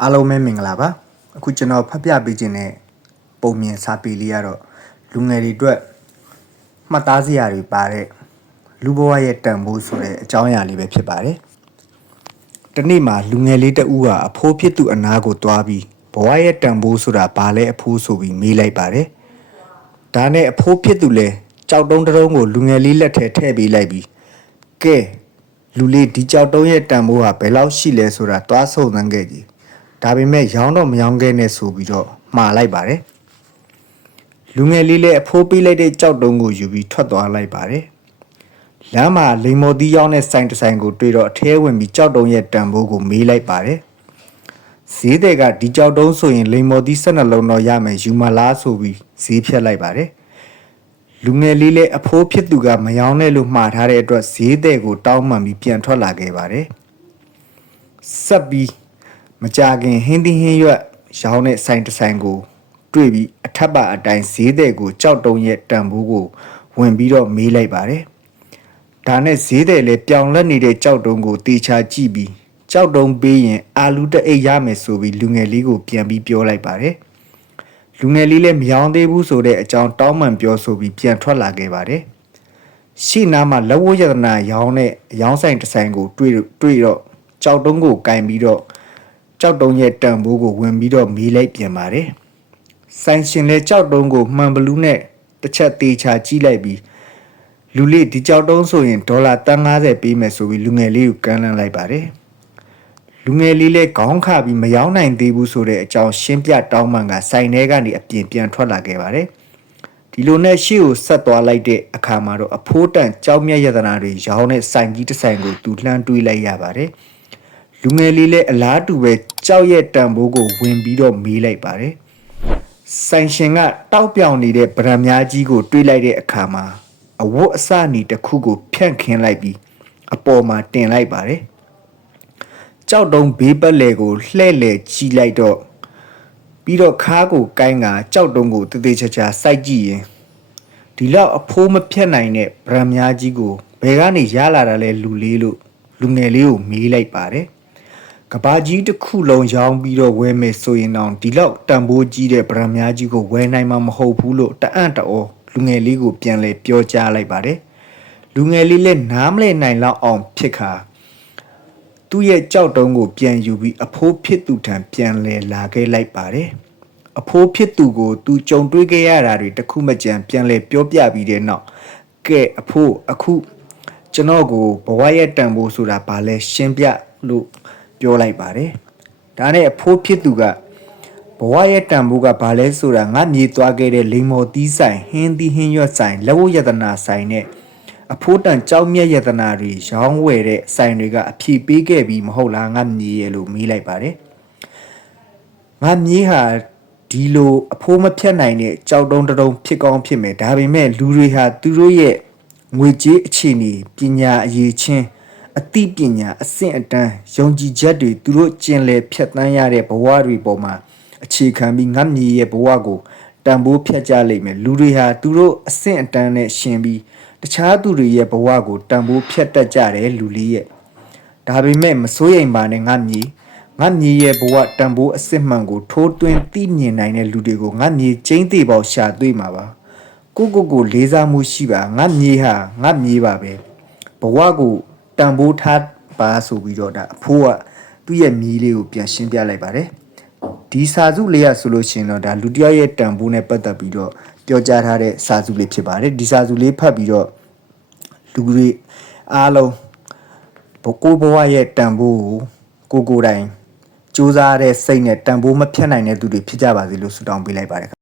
အားလုံးပဲမင်္ဂလာပါအခုကျွန်တော်ဖတ်ပြပေးခြင်းတဲ့ပုံမြင်စာပေလေးကတော့လူငယ်တွေအတွက်မှတ်သားစရာတွေပါတဲ့လူဘဝရဲ့တန်ဖိုးဆိုတဲ့အကြောင်းအရာလေးပဲဖြစ်ပါတယ်ဒီနေ့မှာလူငယ်လေးတဦးဟာအဖိုးဖြစ်သူအနာကိုတွားပြီးဘဝရဲ့တန်ဖိုးဆိုတာဘာလဲအဖိုးဆိုပြီးမေးလိုက်ပါတယ်ဒါနဲ့အဖိုးဖြစ်သူလဲကြောက်တုံးတုံးကိုလူငယ်လေးလက်ထဲထည့်ပေးလိုက်ပြီးကဲလူလေးဒီကြောက်တုံးရဲ့တန်ဖိုးဟာဘယ်လောက်ရှိလဲဆိုတာတွားဆုံသန်းခဲ့ကြီးဒါပေမဲ့ရောင်းတော့မရောင်းခဲ့နဲ့ဆိုပြီးတော့မှားလိုက်ပါတယ်လူငယ်လေးလည်းအဖိုးပေးလိုက်တဲ့ကြောက်တုံးကိုယူပြီးထွက်သွားလိုက်ပါတယ်လမ်းမှာလိမ်မော်သီးရောင်းတဲ့ဆိုင်တစ်ဆိုင်ကိုတွေ့တော့အထဲဝင်ပြီးကြောက်တုံးရဲ့တန်ဖိုးကိုမေးလိုက်ပါတယ်ဈေးတဲ့ကဒီကြောက်တုံးဆိုရင်လိမ်မော်သီး12လုံးတော့ရမယ်ယူမလားဆိုပြီးဈေးဖြတ်လိုက်ပါတယ်လူငယ်လေးလည်းအဖိုးဖြစ်သူကမယောင်းနဲ့လို့မှားထားတဲ့အတွက်ဈေးတဲ့ကိုတောင်းမှန်ပြီးပြန်ထွက်လာခဲ့ပါတယ်ဆက်ပြီးမကြခင်ဟင်းသီးဟင်းရွက်ရောင်းတဲ့ဆိုင်တစ်ဆိုင်ကိုတွေ့ပြီးအထက်ပါအတိုင်းဈေးတဲ့ကိုကြောက်တုံးရဲ့တန်ဖိုးကိုဝင်ပြီးတော့မေးလိုက်ပါတယ်ဒါနဲ့ဈေးတဲ့လည်းပြောင်လက်နေတဲ့ကြောက်တုံးကိုတေချာကြည့်ပြီးကြောက်တုံးပေးရင်အာလူတအိတ်ရမယ်ဆိုပြီးလူငယ်လေးကိုပြန်ပြီးပြောလိုက်ပါတယ်လူငယ်လေးလည်းမယောင်းသေးဘူးဆိုတဲ့အကြောင်းတောင်းပန်ပြောဆိုပြီးပြန်ထွက်လာခဲ့ပါတယ်ရှေ့နားမှာလက်ဝတ်ရတနာရောင်းတဲ့အယောင်းဆိုင်တစ်ဆိုင်ကိုတွေ့တော့ကြောက်တုံးကိုကင်ပြီးတော့ကြောက်တုံးရဲ့တန်ဖိုးကိုဝင်ပြီးတော့မေးလိုက်ပြန်ပါတယ်ဆိုင်ရှင်လည်းကြောက်တုံးကိုမှန်ဘလူးနဲ့တစ်ချက်သေးချာကြည့်လိုက်ပြီးလူလေးဒီကြောက်တုံးဆိုရင်ဒေါ်လာ350ပေးမယ်ဆိုပြီးလူငယ်လေးကိုကမ်းလှမ်းလိုက်ပါတယ်လူငယ်လေးလည်းခေါင်းခပြီးမယောင်းနိုင်သေးဘူးဆိုတဲ့အကြောင်းရှင်းပြတောင်းပန်ကဆိုင်ထဲကနေအပြင်ပြန်ထွက်လာခဲ့ပါတယ်ဒီလိုနဲ့ရှေ့ကိုဆက်သွားလိုက်တဲ့အခါမှာတော့အဖိုးတန်ကြောက်မြတ်ရတနာတွေရောင်းတဲ့ဆိုင်ကြီးတစ်ဆိုင်ကိုသူလှမ်းတွေးလိုက်ရပါတယ်လူငယ်လေးလည်းအလားတူပဲကြောက်ရဲ့တန်ဖိုးကိုဝင်ပြီးတော့မေးလိုက်ပါတယ်ဆိုင်ရှင်ကတောက်ပြောင်နေတဲ့ဗရံများကြီးကိုတွေးလိုက်တဲ့အခါမှာအဝတ်အစနီတစ်ခုကိုဖြန့်ခင်းလိုက်ပြီးအပေါ်မှာတင်လိုက်ပါတယ်ကြောက်တုံးဘေးပတ်လေကိုလှဲ့လေကြည့်လိုက်တော့ပြီးတော့ခါးကိုကိုင်းကကြောက်တုံးကိုတသေးချာချာစိုက်ကြည့်ရင်ဒီလောက်အဖိုးမဖြတ်နိုင်တဲ့ဗရံများကြီးကိုဘယ်ကနေရလာတာလဲလူလေးလို့လူငယ်လေးကိုမေးလိုက်ပါတယ်ကဘာကြီးတစ်ခုလုံးရောင်းပြီးတော့ဝယ်မယ်ဆိုရင်တော့ဒီလောက်တန်ဖိုးကြီးတဲ့ဗရံများကြီးကိုဝယ်နိုင်မှာမဟုတ်ဘူးလို့တအံ့တော်လူငယ်လေးကိုပြန်လဲပြောကြားလိုက်ပါတယ်လူငယ်လေးလည်းနားမလည်နိုင်လောက်အောင်ဖြစ်ခါသူ့ရဲ့ကြောက်တုံးကိုပြန်ယူပြီးအဖိုးဖြစ်သူထံပြန်လဲလာခဲ့လိုက်ပါတယ်အဖိုးဖြစ်သူကိုသူကြုံတွေ့ခဲ့ရတာတွေတခုမကြံပြန်လဲပြောပြပြီးတဲ့နောက်ကဲအဖိုးအခုကျွန်တော်ကိုဘဝရဲ့တန်ဖိုးဆိုတာဘာလဲရှင်းပြလို့ပြောလိုက်ပါတယ်ဒါနဲ့အဖိုးဖြစ်သူကဘဝရဲ့တန်ဖိုးကဘာလဲဆိုတာငါမြေသွားခဲ့တဲ့လိမ်မော်သီးဆိုင်ဟင်းသီးဟင်းရွက်ဆိုင်လက်ဝတ်ရတနာဆိုင်နဲ့အဖိုးတန်ကြောက်မြတ်ရတနာတွေရောင်းဝယ်တဲ့ဆိုင်တွေကအဖြေပေးခဲ့ပြီးမဟုတ်လားငါမြေရဲ့လို့မေးလိုက်ပါတယ်ငါမြေဟာဒီလိုအဖိုးမဖြတ်နိုင်တဲ့ကြောက်တုံးတုံးဖြစ်ကောင်းဖြစ်မယ်ဒါပေမဲ့လူတွေဟာသူတို့ရဲ့ငွေကြေးအခြေအနေပညာအရေးချင်းအသိပညာအဆင့်အတန်းယုံကြည်ချက်တွေသူတို့ကျင်လည်ဖြတ်သန်းရတဲ့ဘဝတွေပေါ်မှာအခြေခံပြီးငတ်မြေရဲ့ဘဝကိုတန်ဖိုးဖြတ်ကြလိမ့်မယ်လူတွေဟာသူတို့အဆင့်အတန်းနဲ့ရှင်ပြီးတခြားသူတွေရဲ့ဘဝကိုတန်ဖိုးဖြတ်တတ်ကြတယ်လူလေးရဲ့ဒါပေမဲ့မစိုးရိမ်ပါနဲ့ငတ်မြေရဲ့ဘဝတန်ဖိုးအစစ်မှန်ကိုထိုးသွင်းသိမြင်နိုင်တဲ့လူတွေကိုငတ်မြေကျင်းသေးပေါရှာတွေ့မှာပါကိုလေးစားမှုရှိပါငတ်မြေဟာငတ်မြေပါပဲဘဝကိုတန်ဖိုးထားပါဆိုပြီးတော့ဒါအဖိုးကသူ့ရဲ့မြေးလေးကိုပြန်ရှင်းပြလိုက်ပါတယ်ဒီစာစုလေးရဆိုလို့ရှိရင်တော့ဒါလူတယောက်ရဲ့တန်ဖိုးနဲ့ပတ်သက်ပြီးတော့ပြောကြားထားတဲ့စာစုလေးဖြစ်ပါတယ်ဒီစာစုလေးဖတ်ပြီးတော့လူတွေအားလုံးကိုဘဝရဲ့တန်ဖိုးကိုတိုင်စူးစမ်းတဲ့စိတ်နဲ့တန်ဖိုးမဖြတ်နိုင်တဲ့သူတွေဖြစ်ကြပါစေလို့ဆုတောင်းပေးလိုက်ပါတယ်